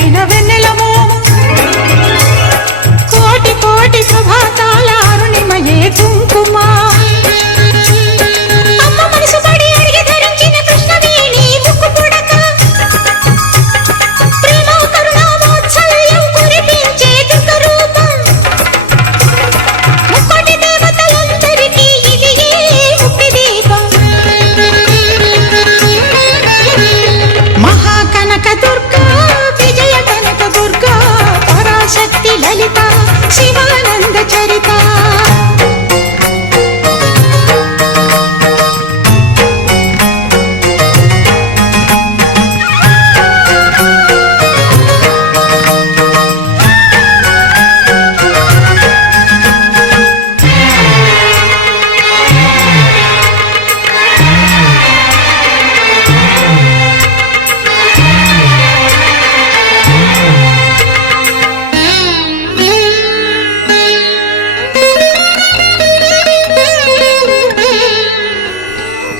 కలిపిన వెన్నెలమో కోటి కోటి ప్రభాతాల అరుణిమయే కుంకుమ అమ్మ మనసు పడి అడిగి ధరించిన కృష్ణవేణి ముక్కు పుడక ప్రేమ కరుణ వాత్సల్యం కురిపించే దుర్గ రూపం ముక్కోటి దేవతలందరికీ ఇది ముక్తి దీపం మహాకనక దుర్గా విజయ కనక దుర్గా పరాశక్తి లలిత శివానంద చరిత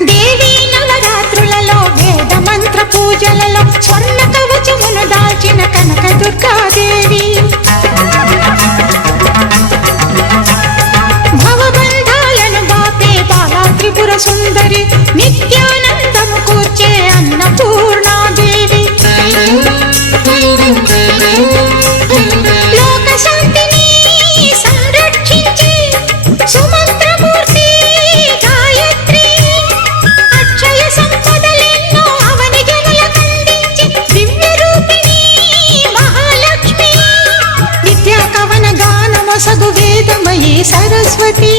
దేవీ నవరాత్రులలో వేద మంత్ర పూజలలో స్వర్ణ కవచమును దాల్చిన కనక దుర్గాదేవి భవబంధాలను బాపే బాలా త్రిపుర సుందరి నిత్యానందము కూర్చే అన్నపూర్ణాదేవి లోక శాంతిని సంరక్షించే సుమంత్రమూర్తి గాయత్రి అక్షయ సంపదలెన్నో అవని జనులకందించి దివ్య రూపిణి మహాలక్ష్మి విద్యా కవన గానమొసగు వేదమయీ సరస్వతి